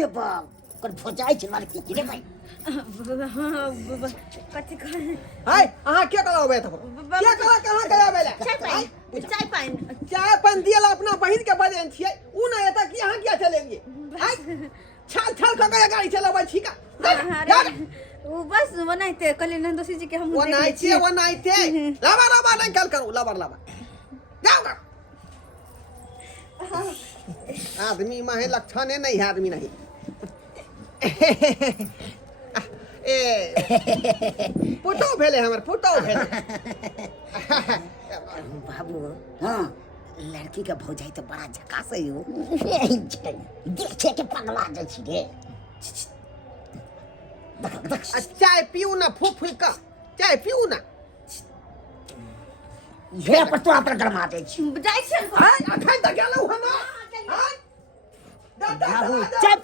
रे बाप कर भोजाई छ लड़की की रे भाई हां कथि कह हाय अहाँ क्या करावे त क्या करा कहां गया बेला चाय पानी दियला अपना बहिन के बजन छियै उ न एता कि अहाँ क्या चलेंगे हाय छाल छाल क के गाड़ी चलाबै छी का वो बस बनाइते कल नंदोसी जी के हम वो नाइते लाबा निकल करो लाबा जाओ आदमी में है लक्षण है नहीं आदमी नहीं ए फोटो भेले हमर फोटो भेले बाबू हां लड़की का भौजाई तो बड़ा झकास है हो देखे के पगला जा छी रे चाय पीऊ ना फूफ का चाय पीऊ ना ये पर तो अपन गरमा दे छी जाय छै हां अखन त गेलौ हम हां बाबू चाय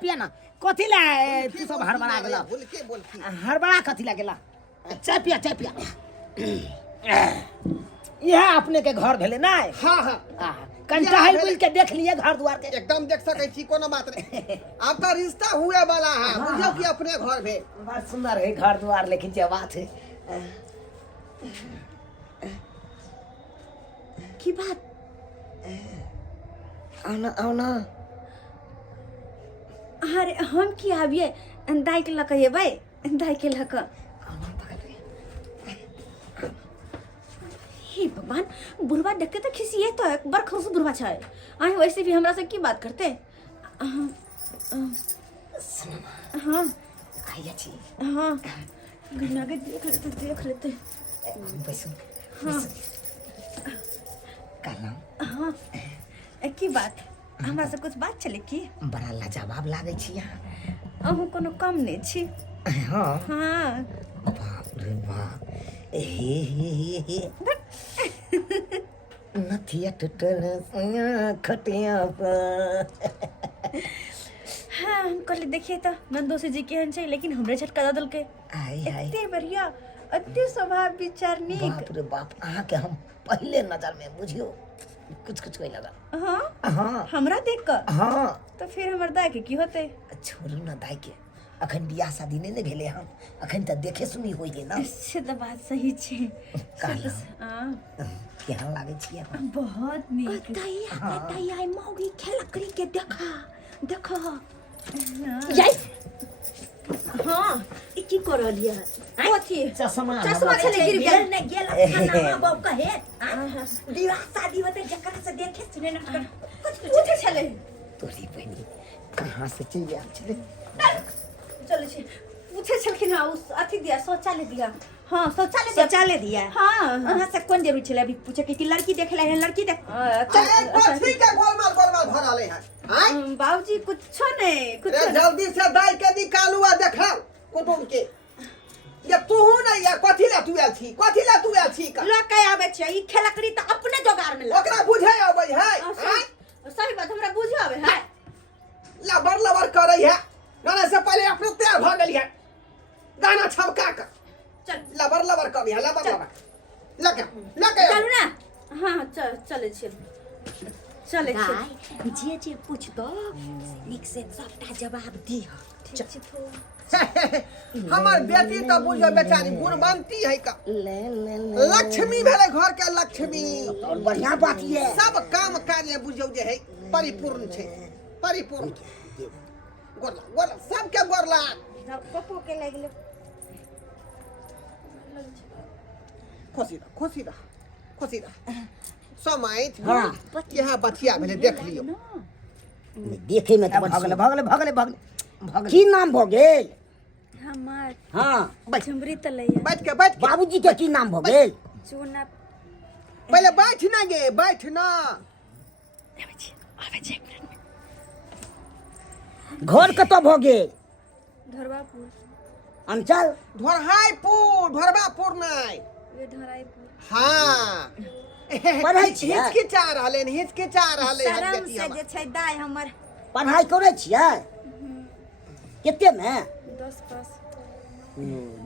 पिया ना कथि ला तू सब हड़बड़ा गेला बोल के हड़बड़ा कथि ला गेला चाय पिया यह अपने के घर भेले ना हां कंटा हिल मिल के देख लिए घर द्वार के एकदम देख सकै छी कोनो बात नहीं आपका रिश्ता हुए वाला है बुझो कि अपने घर भेल बहुत सुंदर है घर द्वार लेकिन जे बात है की बात आना अरे हम की आबिए दाई के लक येबै दाई के लक हे भगवान बुढ़वा देख के तो खिसिए तो एक बार खौस बुढ़वा छै आए वैसे भी हमरा से की बात करते हां आइया छी हां गन्ना के देख लेते बैसो हां कहलौं हां की बात हमरा से कुछ बात चले की बड़ा लाजवाब लागे छी यहाँ अहू कोनो कम नहीं छी हाँ हां बाप रे बाप हे नथिया टूटल खटिया पर हाँ हम कल देखिए तो नंदोसी जी केहन छै लेकिन हमरे झटका दल के आय एते बढ़िया अति स्वभाव विचार नीक बाप रे बाप अहाँ के हम पहले नजर में बुझियो कुछ कोई लगा हाँ हमरा देख कर हाँ तो फिर हमर दाई के की होते छोड़ू ना दाई के अखन बियाह शादी नहीं भेले हम अखन त देखे सुनी होइए ना से तो बात सही छै हां केहन लागे छी हम बहुत नीक कतई आई मौगी खेलकड़ी के देखा याई हां ई की करलिया कथि चश्मा चले गिर गेल ने गेल खाना बाप कहे विवाह शादी होते जकरा से देखे सुने न कुछ चले तोरी बहनी कहां से चली आ चले चले छी पूछे छलखिन हां उस अथी दिया शौचालय दिया हां शौचालय दिया हां अहां से कोन जरूरी छले अभी पूछे कि लड़की देखे ला लड़की देख कथि के गोलमाल भराले है हां बाबूजी कुछो नहीं कुछ जल्दी से दाई के निकालू आ देखाओ कुटुम के ये तू ना या कथि ला तू आल छी का लोग कह आवे छै ई खेलकड़ी त अपने जोगार में ओकरा बुझे आबै है सही बात हमरा बुझे आवे है लबर करे है गाना से पहले अपने तैयार भ गेली है गाना छमका कर चल लबर कभी है लबर लगा चलू ना हां चले छी चले छी जे पूछ दो निक से सबटा जवाब दी ठीक छै तो हमार बेटी तो बुझो बेचारी गुणवंती है का लक्ष्मी भेले घर के लक्ष्मी और बढ़िया बात ये सब काम कार्य बुझो जे है परिपूर्ण छे परिपूर्ण गोरला सब के गोरला पप्पो के लागले खुशी रह समय यहाँ बचिया भेले देख लियो देखे में तो भगले की नाम भ गेल हमार हां झुमरी तलैया बैठ के बाबूजी के की नाम भ गेल चूना पहले बैठ ना आवे छै घर कत भ गेल धरवापुर अंचल ढोरबापुर नहीं ये धराईपुर हाँ पढ़ाई छियै हिचकिचा रहले शरम से जे छै दाई हमर पढ़ाई करे छियै केते में 10 पास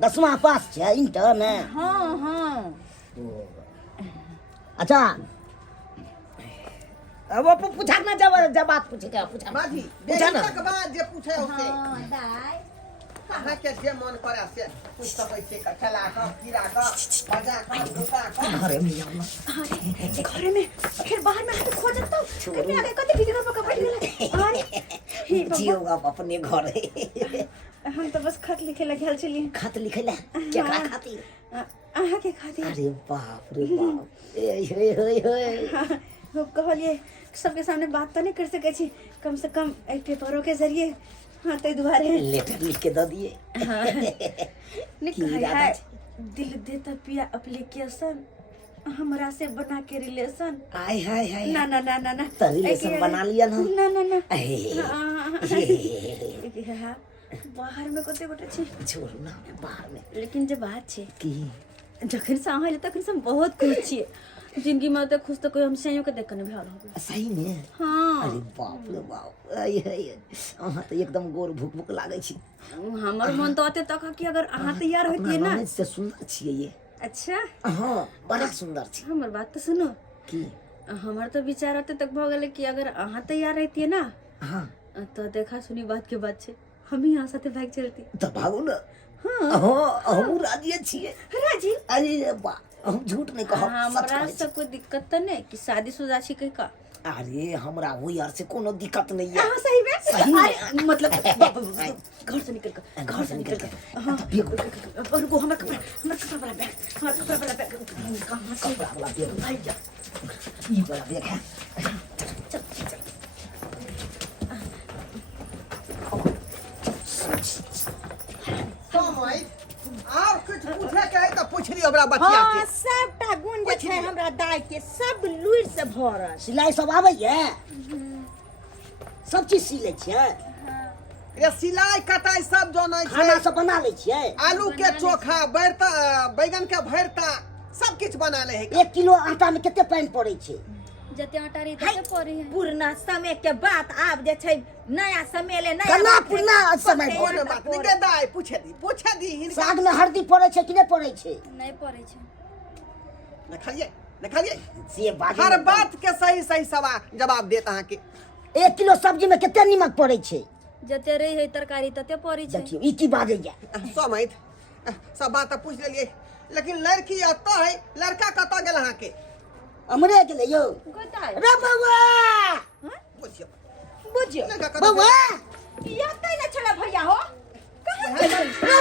10वां पास छै इंटर में हां अच्छा वो पूछा ना जब बात पूछेगा पूछा बाजी पूछा ना। बेटा के बाद जे पूछे होते हाँ दाई अहाँ के जे मन करे से पूछ सकै छी खेला का कीड़ा का बजा का दूसरा का अरे मियां अरे घरे में फिर बाहर में आके खोजत तो कहीं आगे कते वीडियो पकड़ बैठ गेले अरे हे जियो आप अपने घर हम तो बस खत लिखे लगे चलिए खत लिखला केकरा खातिर अहाँ के खातिर अरे बाप रे बाप ए होय हो कहलिए सबके सामने बात तो नहीं कर सके छी कम से कम एक पेपरों के जरिए हाँ ते दुआरे लेटर लिख के दे दिए निकाय है दिल देता पिया एप्लीकेशन हमरा से बना के रिलेशन आय हाय हाय ना ना ना ना ना तो रिलेशन बना लिया ना ना ना ना ए, हाँ, बाहर में कते गोटे छी छोड़ू ना बाहर में लेकिन जे बात छे की जखन से अहाँ ले तखन से हम बहुत खुश छिए जिंदगी में तो खुश तो कोई हम सहियों के देख के नहीं भेल होबे सही में हाँ अरे बाप रे बाप आय हाय अहाँ तो एकदम गोर भूख भूख लागे छी हमर मन तो आते तक कि अगर अहाँ तैयार होतिए ना से सुंदर छिए ये अच्छा हाँ बड़ा सुंदर छी हमर बात तो सुनो की हमार तो विचार आते तक भ गेले कि अगर अहाँ तैयार रहतिए ना हाँ तो देखा सुनी बात के बात छे हम ही यहाँ साथे भाग चलती तो भागू ना हाँ हाँ हम राजी छिए राजी अरे बा हम झूठ नहीं कहब सच हमरा कहै से कोई दिक्कत तो नहीं कि शादीशुदा छी कहीं का छी। अरे हमरा वो यार से कोनो दिक्कत नहीं है हाँ सही में सही में। अरे, मतलब घर से निकल कर घर से निकल कर हाँ रुको हमारा कपड़ा वाला बैग हमारा कपड़ा वाला बैग कहाँ से कपड़ा वाला बैग भाई जा ये वाला बैग है चल चल समय और कुछ पूछे के है तो पूछ लियो हमरा बच्चा हाँ के सबटा गुण जे छै हमरा दाय के सब लुइर से भरल सिलाई सब आबै है सब चीज सी ले छियै ये सिलाई कटाई सब जानै खाना छै सब बना ले छियै आलू के चोखा बैरता बैगन के भरता सब किछ बना ले है 1 किलो आटा में कते पानी पड़ै छै जते आटा रही तते पड़ी है पुरना समय के बात आब जे छै नया समय ले नया कना बात छै। पुरना समय पते कोनो ना बात पड़े। नहीं के दाई पूछे दी हिनका साग में हल्दी पड़ै छै कि नहीं पड़ै छै नहीं पड़ी है देखलिए से बात हर बात के सही सही सवाल जवाब देत अहाँ के 1 किलो सब्जी में कते नमक पड़ै छै जते रही है तरकारी तते पड़ी है देखियो ई की बाजै या समझ सब बात तो पूछ लेलिए लेकिन लड़की अतः है लड़का कतऽ गेल अहाँ के हमरे गेलै यौ गोताई रे बउआ बुझियो बुझियो लड़का कतऽ बउआ याते ना छला भैया हो रे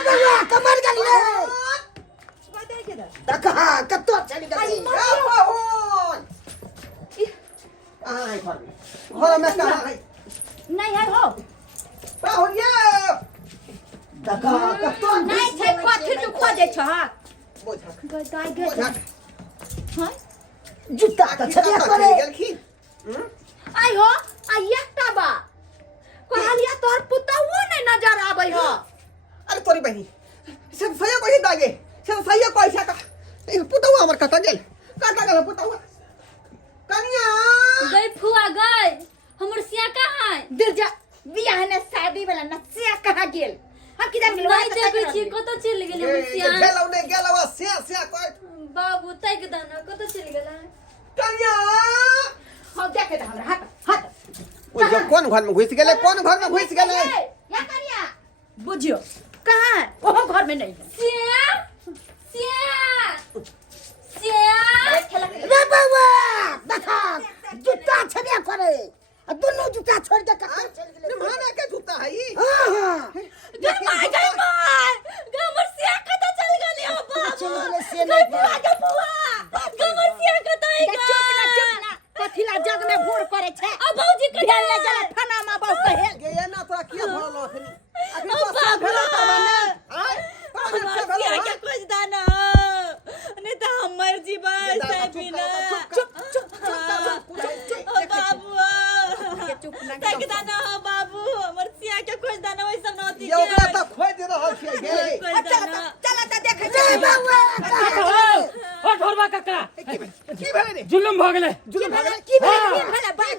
बउआ कमर गेल रे बताइ के दा देखा कत्तो चली गेलै गेल बाहुन आइ घर में कहाँ है नहीं है हो बाहुन ये देखा कत्तो नहीं छै कथि तू खोजे छ बुझक गोताई बुझक हां जूता त छलिया करे गेलखिन आई हो आ एकटा बा कहलिया तोहर पुतौओ नहीं नजर आबै हो अरे तोरी बहनी सब सही कहि दागे सब सही पैसा का पुतौआ हमर कतऽ गेल पुतौआ कनिया गई फुआ गई हमर सिया कहाँ है दिल जा बियाह ने शादी वाला नसिया कहाँ गेल हम किधर गेल नहीं देखे छी कत चल गेल हमर सिया गेलौ ने गेलौ से कोइ बाबू तैक दाना कत चल गेल कनिया हम देखे दा हमरा हाथ ओ जो कोन घर में घुस गेले कोन घर में घुस गेले या कनिया बुझियो कहाँ है ओहो घर में नहीं है सिया सिया सिया रे बउआ देखा जूता छलिया करे आ दोनों जूता छोड़ के कहाँ चल गेलै माने के जूता है ई हां हां गई माय हमर सिया कत चल गेल हो चल बाबू गेलै से नहीं आगे फुआ हमर सिया कत आई चुप ना कथिला जग में भोर करे छै अब भौजी कत भेल ले जला थाना में बहु कहे गे ये ना तोरा किया भरलो अखनी अखनी ओ तो सब भेलो बाबा। तबने आय हमर सिया के कुछ दाना नहीं तो हम मर जीबा से बिना ओ बाबू चुप ना तैक दाना हो बाबू हमर सिया के कुछ दाना वही सब नहोती ये ओकरा त खोज रहल छियै गे चला त देखे रे बउआ ओ ढोरबा कक्का की भेलै रे जुलुम भ गेलै जुलुम भ गेलै की भेला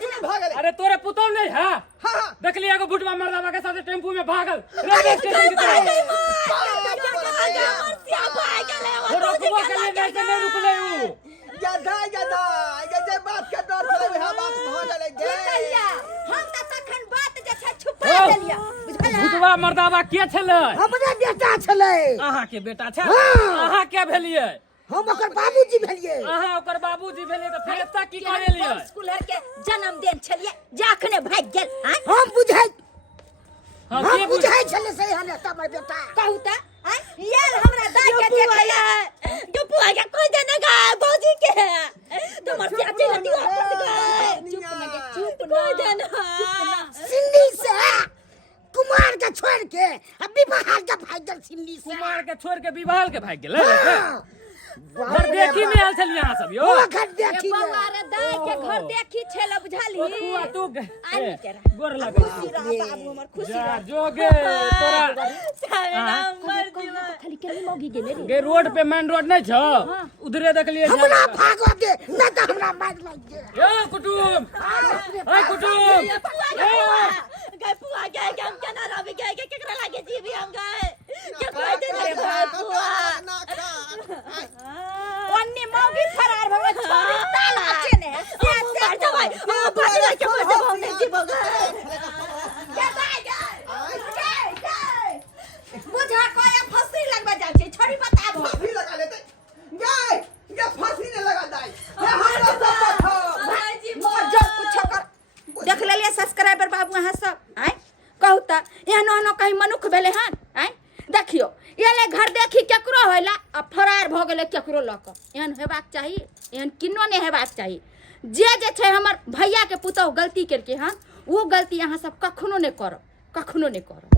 जुलुम भ गेलै अरे तोरे पुतौल नहीं है हां देखली एगो बुटवा मर्दावा के साथ टेम्पू में भागल रेलवे स्टेशन की तरफ हमर सिया भाग गेले वो रुकबो के लिए नहीं से नहीं रुकले उ गधा जे बात के डर चले वह बात भ गेले गे कहिया हम त तखन बात जे छै छुपा देलिया बुझलियै भूतवा मर्दावा के छले हमरे बेटा छलै अहाँ के बेटा छै हाँ। अहाँ के भेलिए हम ओकर बाबूजी भेलियै अहाँ ओकर बाबूजी भेलिए त फेर एता की करेलिए स्कूल हर के जन्मदिन छलिए जाखने भाग गेल आय हम बुझै हां हम के बुझै छलै से हम हमर बेटा कहू त आय यार हमरा दाई के देखैया गप्पू आ गया कोई देने गा भौजी के तुम्हार चाची ने दिया चुप ना देना सिल्ली से कुमार के छोड़ के अभी बाहर के भाग गेल सिल्ली से कुमार के छोड़ के विवाह के भाग गेलै हाँ। घर देखी में आयल छलिए अहाँ सब यो वो घर देखी ले बौआ दाई के घर देखी छेल बुझाली बकुआ तू आनी केरा गोर लगे खुशी रह बाबू हमर खुशी जा रह जोगे तोरा मर जीवा खाली केली मौगी गेले रे गे रोड पे मेन रोड नहीं छ उधरे देख लिए हमरा भागो दे न त हमरा मार लग गे ए कुटुम ए कुटुम गपुआ गए हम केना रवि गए केकरा लागे जीवी हम गए के कोई दे रे गपुआ ना खा ओन्नी मौगी फरार भवे छोरी ताला चेने से मर जवाई बचला के मर जवाई नहीं जीव गए के भाई गए बुझा कोया फसी लगवा जाय छै छोरी बताबो फांसी लगा लेते ये फांसी ने लगा दाई ये हमरा सब पठो भाईजी मोर जब कुछ कर देख लेलिए सब्सक्राइबर बाबू अहाँ सब आय कहू त एहनो कहीं मनुख भेले हन आय देखियो एले घर देखी केकरो होला आ फरार भ गेले केकरो ल क एहन हेबाक चाही एहन किन्नो ने हेबाक चाही जे छै हमर भैया के पुतौ गलती करके हन वो गलती अहाँ सब कखनो ने करब